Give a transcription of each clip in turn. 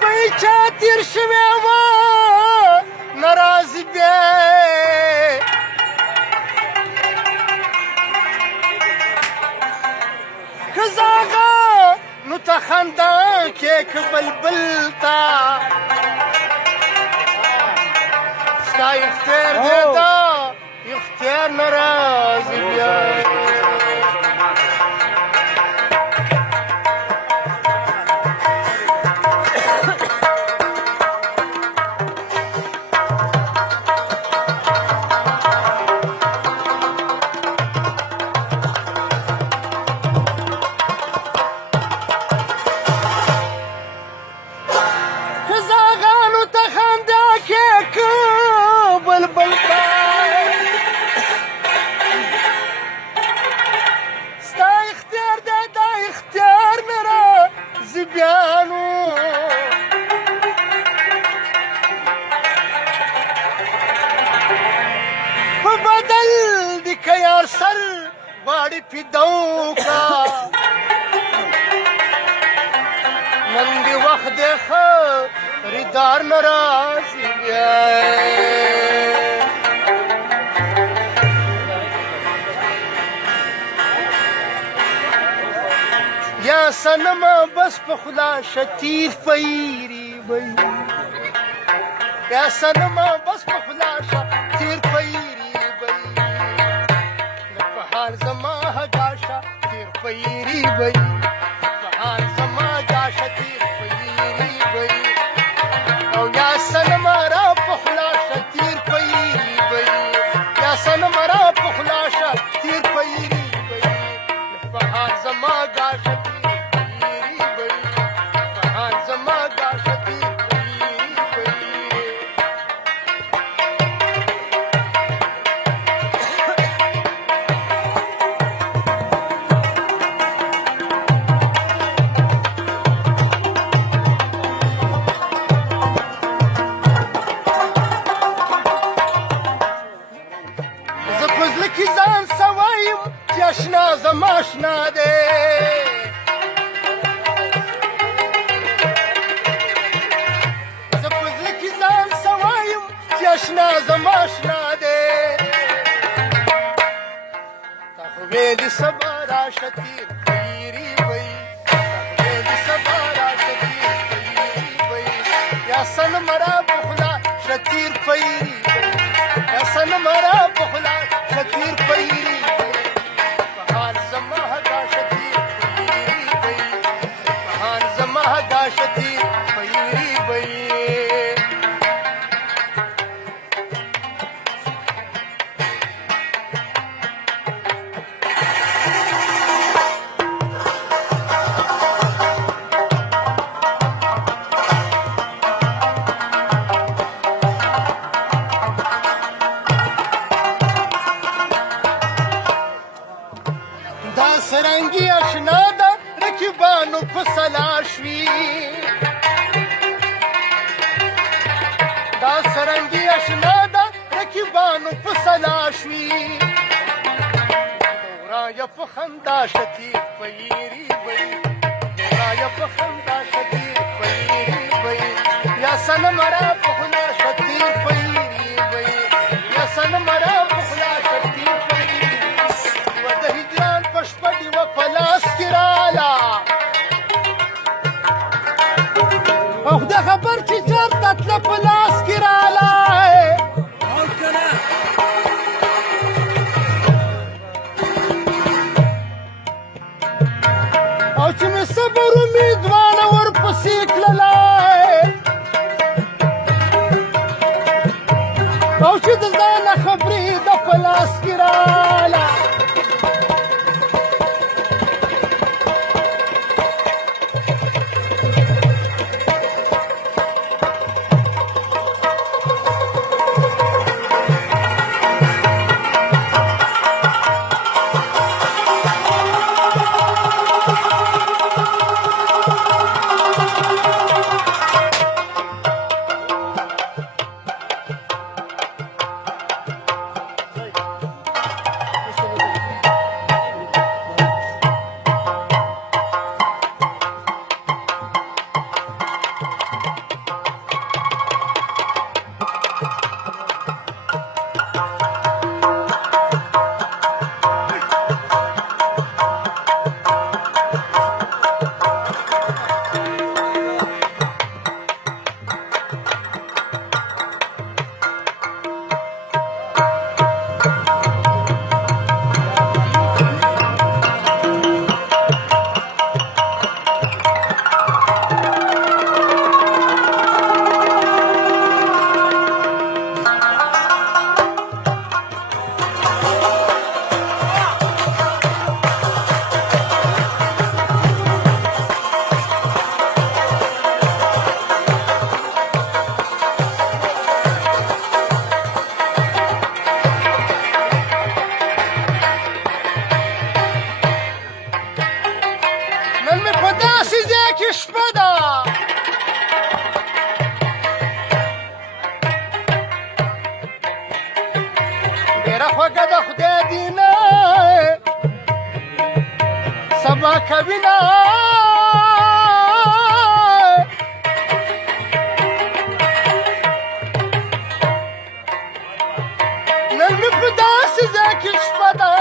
پیچه تیر شوی و ناراض بیا که زاغه نو ته خندا کې که بلبل ته ستا اختیار دی دا اختیار ناراض بیا غواړي فداو کا نن دې وخت دی خریدار ناراضي بیا یا صنما بس په خدا شتیر فیری وی یا صنما بس په خدا شتیر فیری زما گاشا تیر پیری بی فحال زما گاشا تیر پیری بی او یا سنما را پخلاشا تیر پیری بی یا سنما را پخلاشا تیر پیری بی فحال زما گاشا تیر پیری بی فحال زما گاشا تیر پیری بی اشنا زما اشنا دے زه په زړه کې ځان سوایم چې اشنا زما اشنا دی تا خو ویلي سبا راشه تیر پیري وی تا خو ویلي سبا راشه تیر پیري وی یا صنم را په خلا شه تیر پیري وی یا صنم را په خلا شه تیر پیري شتی پیری بی دا سرنگی اشنا دا رکبانو پسلاشوی دا سرنگی اشنا دا رکبانو پسلاشوی دورا یا پخندا شتیر پیری بی دورا یا پخندا شتیر پیری بی یا سن مرا پخنا شتیر پیری بی یا سن مرا پخنا شتیر پیری و د هجران پشپدی و پلاس کرالا او خدا خبر چې چرته تله په لاس کې رالی او چې مې صبر امیدوانه ورپسې کړلی او چې د ځانه خبرې د په لاس کې راله نن مې په داسې ځای کې شپه ده ډېره خوږه ده خدای دې نه سبا کوي نه نن مې په داسې ځای کې شپه ده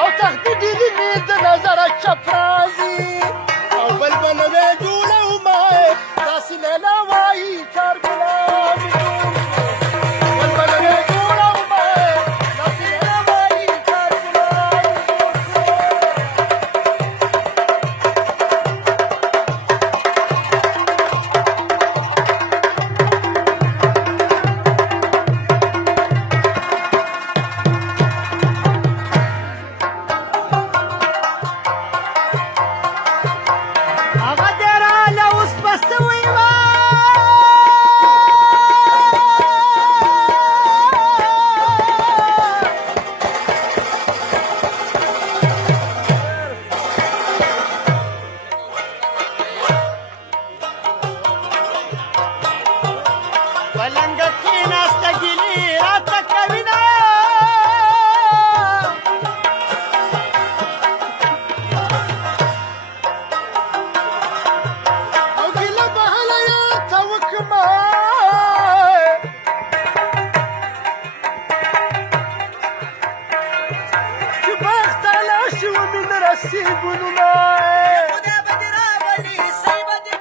او تهدیدي مې د نظره چپرازي او بل به نوی جوړومه داسې لیلا وایي چار ګلاب بل به نوی جوړومه داسې لیلا وایي چار ګلاب هغه دې راله اوس به څه ویمه پلنګه کېناسته ګیلې راته کوینه او ګیله به هله یاته وکړمه چې باغ ته لاړ شي ومینه رسي ګلونه خدای به دې راولي سل به دې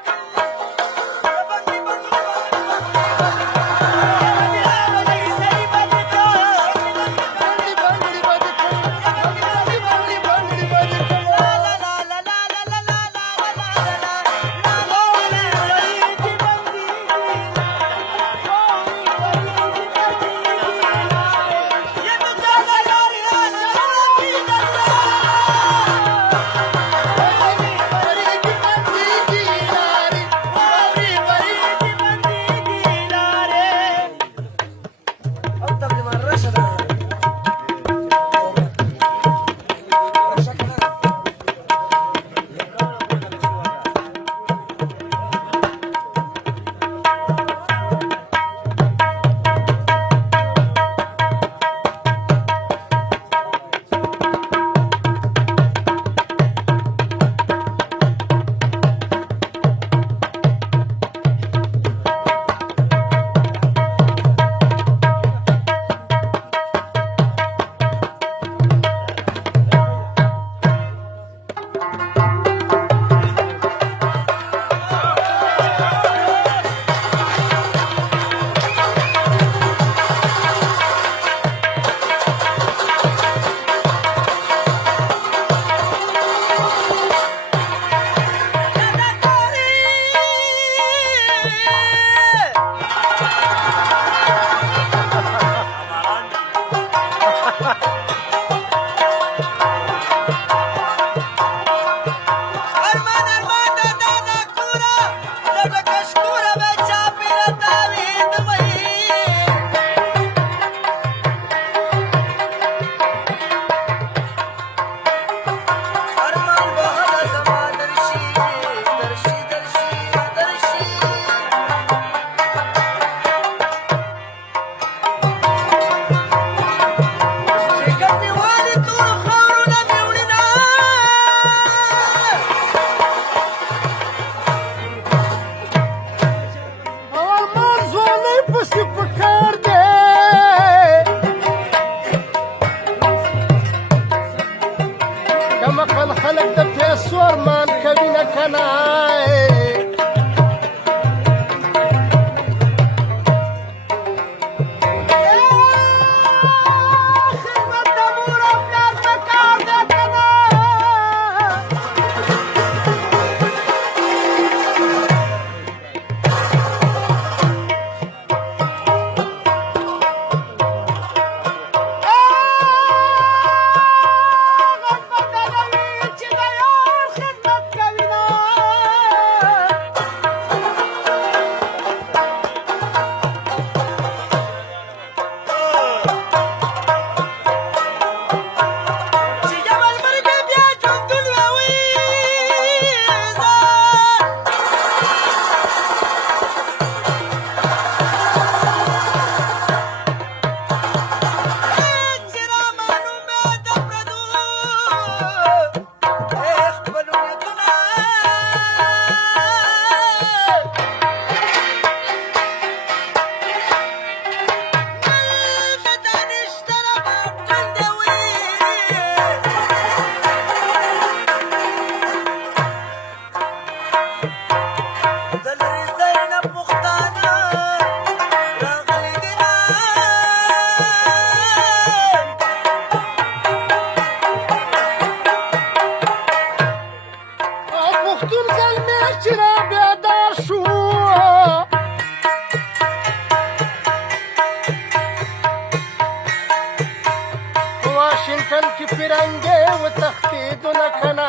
واشنګټن کې فرنګې وتښتېدونه که نه